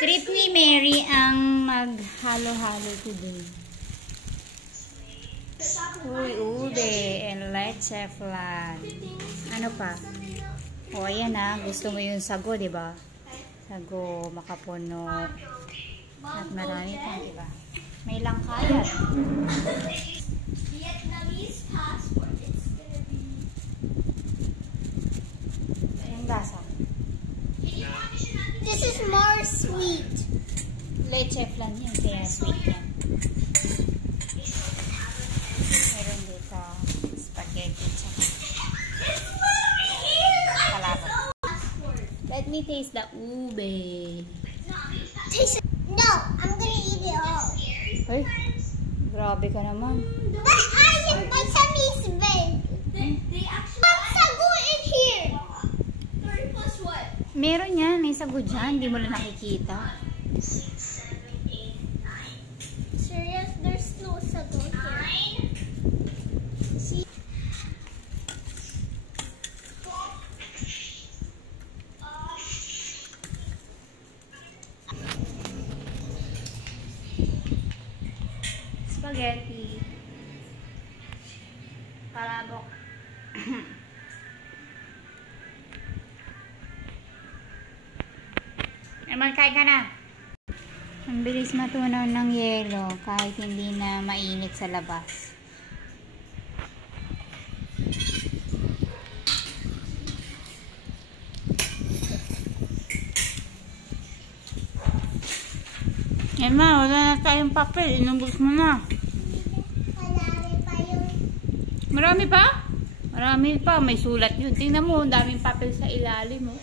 Trip ni Mary ang maghalo-halo today. Uy, ube and leche flan. Ano pa? O, ayan na. Gusto mo yung sago, diba? Sago, makapuno. At marami pa, diba? May langkayat. Vietnamese passport. It's gonna be... Yung gasa. This is more sweet. Leche flan yun, kaya sweet yan. Meron dito spaghetti tsaka kalabot. Let me taste the ube. Taste it. No, I'm gonna eat it all. Ay, grabe ka naman. But my tummy is big. They actually have sagu in here. 30 plus what? Meron yan, may sago dyan. Hindi mo lang nakikita. Serious? There's no sagu here. See? Spaghetti. Palabok. Naman, kain ka na. Ang bilis matunaw ng yelo kahit hindi na mainit sa labas. Yan ma, wala na tayong papel. Inubos mo na. Marami pa yung... Marami pa? Marami pa. May sulat yun. Tingnan mo, ang daming papel sa ilalim mo.